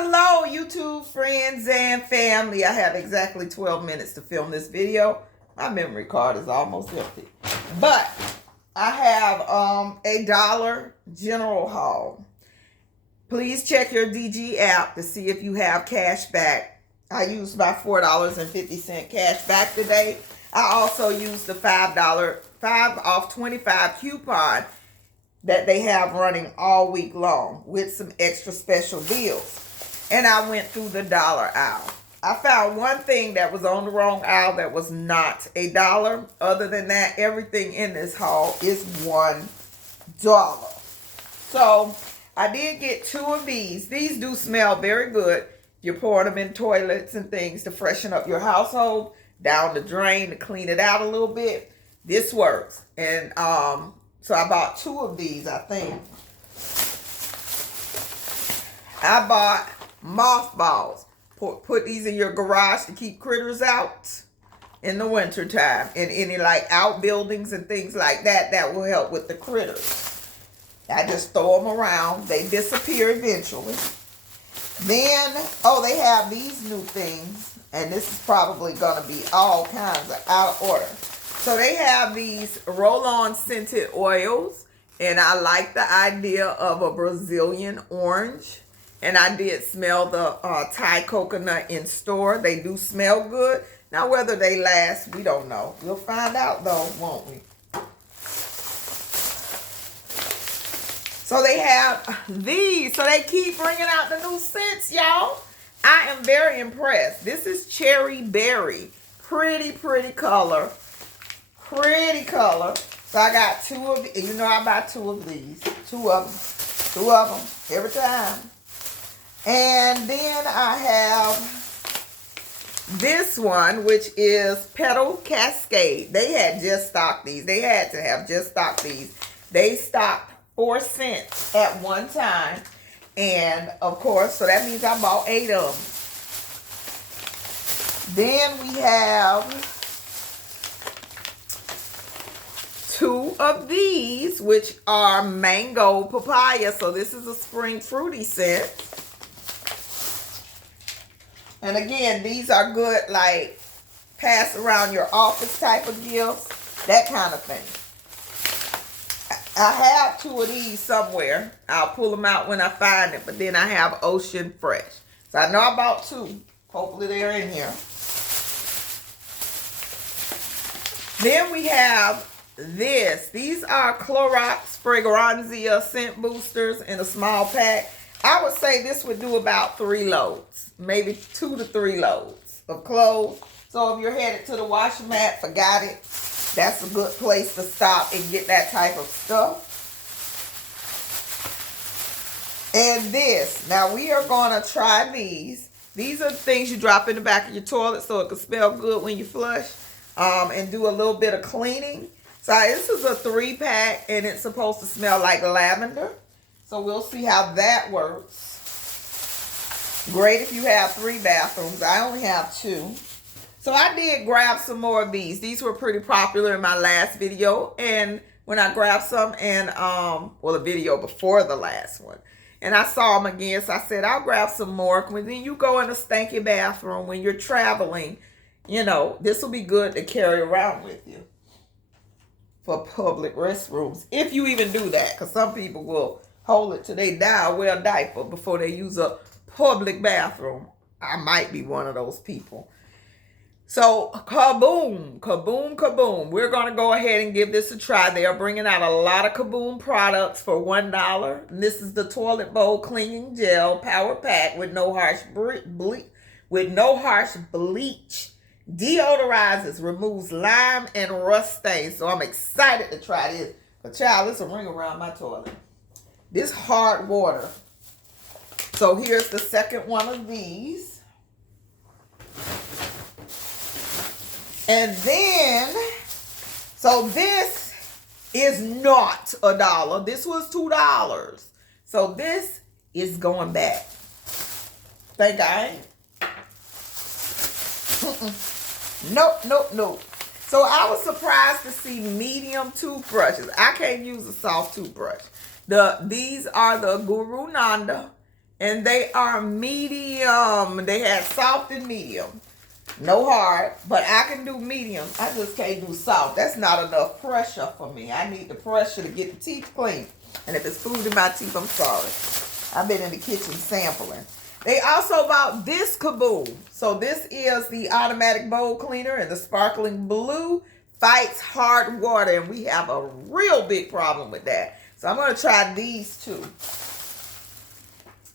Hello, YouTube friends and family. I have exactly 12 minutes to film this video. My memory card is almost empty. But I have a Dollar General haul. Please check your DG app to see if you have cash back. I used my $4.50 cash back today. I also used the $5 off 25 coupon that they have running all week long with some extra special deals. And I went through the dollar aisle. I found one thing that was on the wrong aisle that was not a dollar. Other than that, everything in this haul is $1. So I did get 2 of these. These do smell very good. You pour them in toilets and things to freshen up your household, down the drain to clean it out a little bit. This works. And so I bought 2 of these, I think. I bought mothballs. Put these in your garage to keep critters out in the wintertime. In any like outbuildings and things like that, that will help with the critters. I just throw them around. They disappear eventually. Then, oh, they have these new things. And this is probably going to be all kinds of out of order. So they have these roll-on scented oils. And I like the idea of a Brazilian orange. And I did smell the Thai coconut in store. They do smell good. Now, whether they last, we don't know. We'll find out, though, won't we? So they have these. So they keep bringing out the new scents, y'all. I am very impressed. This is Cherry Berry. Pretty, pretty color. Pretty color. So I got 2 of, you know I buy 2 of these. 2 of them. 2 of them every time. And then I have this one, which is Petal Cascade. They had just stocked these. They had to have just stocked these. They stocked 4 cents at one time. And, of course, so that means I bought 8 of them. Then we have 2 of these, which are mango papaya. So this is a spring fruity scent. And again, these are good, like, pass around your office type of gifts. That kind of thing. I have 2 of these somewhere. I'll pull them out when I find it. But then I have Ocean Fresh. So I know I bought 2. Hopefully they're in here. Then we have this. These are Clorox Fragranza scent boosters in a small pack. I would say this would do about 3 loads. Maybe 2 to 3 loads of clothes. So if you're headed to the washer-mat, forgot it, that's a good place to stop and get that type of stuff. And this. Now we are going to try these. These are the things you drop in the back of your toilet so it can smell good when you flush. And do a little bit of cleaning. So this is a 3-pack and it's supposed to smell like lavender. So we'll see how that works. Great if you have 3 bathrooms. I only have 2. So I did grab some more of these. These were pretty popular in my last video. And when I grabbed some and, well, the video before the last one. And I saw them again. So I said, I'll grab some more. When then you go in a stanky bathroom when you're traveling, you know, this will be good to carry around with you. For public restrooms. If you even do that. Because some people will hold it till they die or wear a diaper before they use a public bathroom. I might be one of those people. So, kaboom, kaboom, kaboom. We're going to go ahead and give this a try. They are bringing out a lot of Kaboom products for $1. And this is the Toilet Bowl Cleaning Gel Power Pack with no harsh bleach. Deodorizes, removes lime and rust stains. So I'm excited to try this. But child, this will ring around my toilet. This hard water. So here's the second one of these. And then, so this is not $1. This was $2. So this is going back. Think I ain't. Nope, nope, nope. So I was surprised to see medium toothbrushes. I can't use a soft toothbrush. These are the Guru Nanda. And they are medium. They have soft and medium. No hard, but I can do medium. I just can't do soft. That's not enough pressure for me. I need the pressure to get the teeth clean. And if it's food in my teeth, I'm sorry. I've been in the kitchen sampling. They also bought this kaboom. So this is the automatic bowl cleaner, and the sparkling blue fights hard water. And we have a real big problem with that. So I'm going to try these two.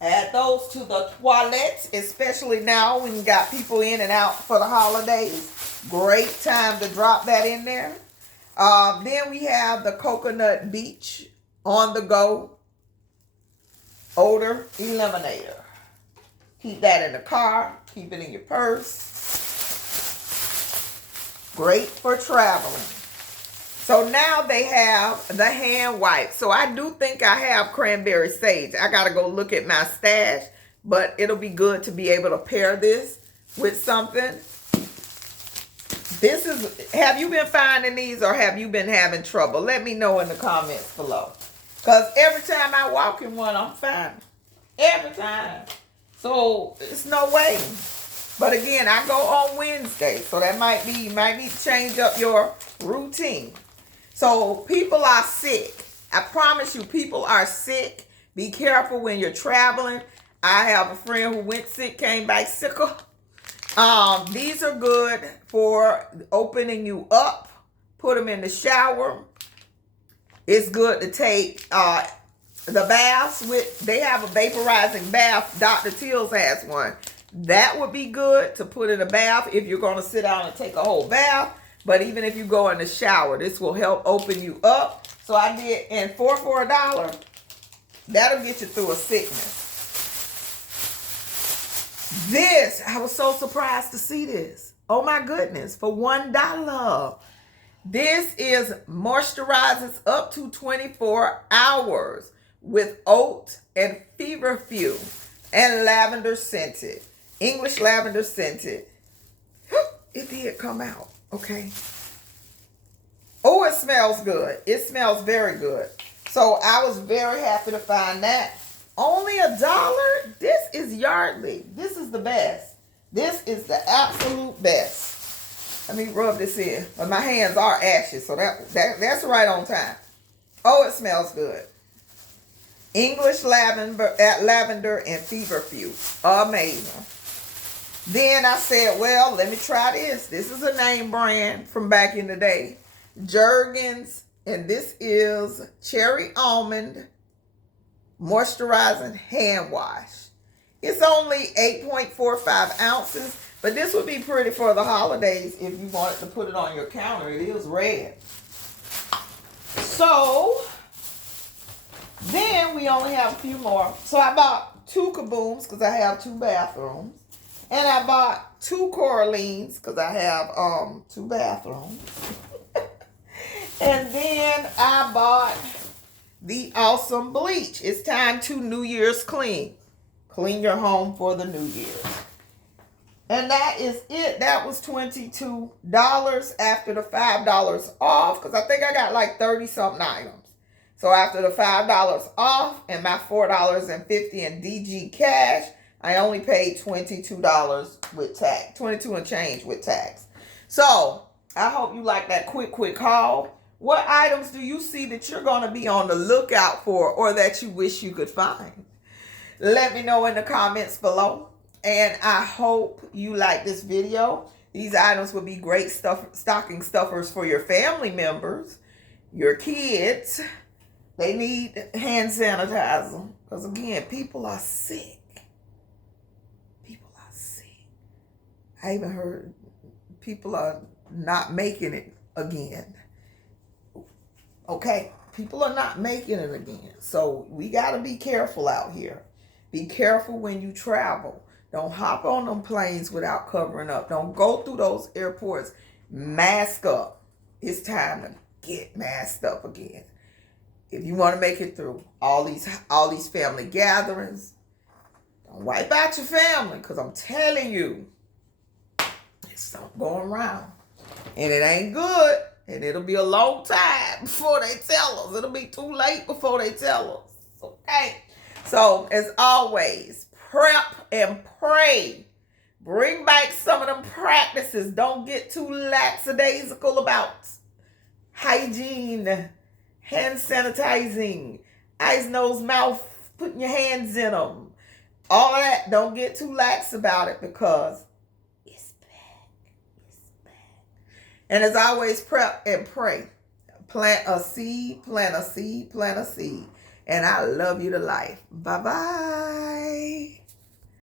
Add those to the toilets, especially now when you got people in and out for the holidays. Great time to drop that in there. Then we have the Coconut Beach on the go odor eliminator. Keep that in the car. Keep it in your purse. Great for traveling. So now they have the hand wipes. So I do think I have cranberry sage. I got to go look at my stash. But it'll be good to be able to pair this with something. This is, have you been finding these or have you been having trouble? Let me know in the comments below. Because every time I walk in one, I'm fine. Every time. So it's no way. But again, I go on Wednesday. So that might be, you might need to change up your routine. So people are sick. I promise you, people are sick. Be careful when you're traveling. I have a friend who went sick, came back sicker. These are good for opening you up. Put them in the shower. It's good to take the baths with. They have a vaporizing bath. Dr. Teals has one. That would be good to put in a bath if you're going to sit down and take a whole bath. But even if you go in the shower, this will help open you up. So I did, and for $1, that'll get you through a sickness. This, I was so surprised to see this. Oh my goodness, for $1. This is moisturizes up to 24 hours with oat and feverfew and lavender scented. English lavender scented. It did come out. Okay. Oh, it smells good. It smells very good. So I was very happy to find that. Only $1. This is Yardley. This is the best. This is the absolute best. Let me rub this in. But my hands are ashes, so that's right on time. Oh, it smells good. English lavender and feverfew. Amazing. Then I said, well, let me try this. This is a name brand from back in the day. Jergens. And this is cherry almond moisturizing hand wash. It's only 8.45 ounces. But this would be pretty for the holidays if you wanted to put it on your counter. It is red. So then we only have a few more. So I bought 2 kabooms because I have 2 bathrooms. And I bought 2 Coralines because I have 2 bathrooms. And then I bought the awesome bleach. It's time to New Year's clean. Clean your home for the New Year. And that is it. That was $22 after the $5 off. Because I think I got like 30-something items. So after the $5 off and my $4.50 in DG cash, I only paid $22 with tax. 22 and change with tax. So I hope you like that quick haul. What items do you see that you're going to be on the lookout for or that you wish you could find? Let me know in the comments below. And I hope you like this video. These items will be great stocking stuffers for your family members, your kids. They need hand sanitizer. Because again, people are sick. People are sick. I even heard people are not making it again. Okay? People are not making it again. So we got to be careful out here. Be careful when you travel. Don't hop on them planes without covering up. Don't go through those airports. Mask up. It's time to get masked up again. If you want to make it through all these family gatherings, don't wipe out your family, because I'm telling you, there's something going around. And it ain't good. And it'll be a long time before they tell us. It'll be too late before they tell us. Okay. So, as always, prep and pray. Bring back some of them practices. Don't get too lackadaisical about hygiene, hand sanitizing, eyes, nose, mouth, putting your hands in them. All of that. Don't get too lax about it because it's back. It's back. And as always, prep and pray. Plant a seed, plant a seed, plant a seed. And I love you to life. Bye-bye.